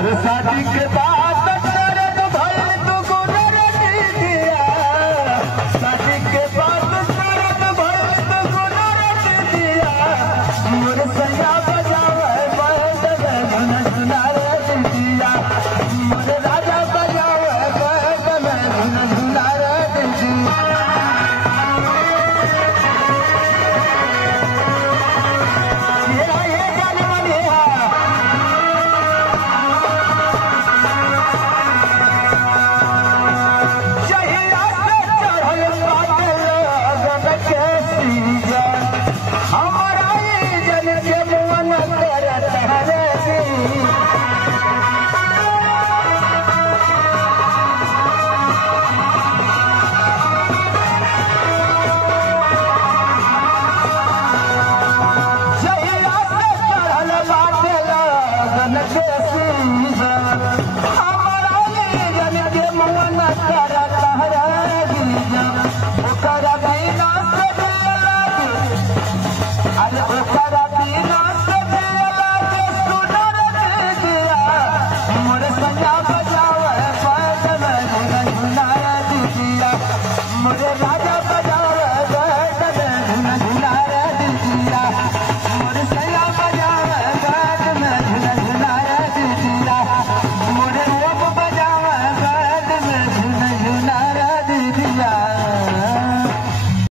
अरे शादी के बाद शरद भइल दुगुना रे दिया, शादी के बाद शरद भइल दुगुना रे दिया, मोर सैया बजावे बंद में धुन सुना रे दिया, मोर राजा बजावे बंद में धुन सुना रे दिया। Let's go.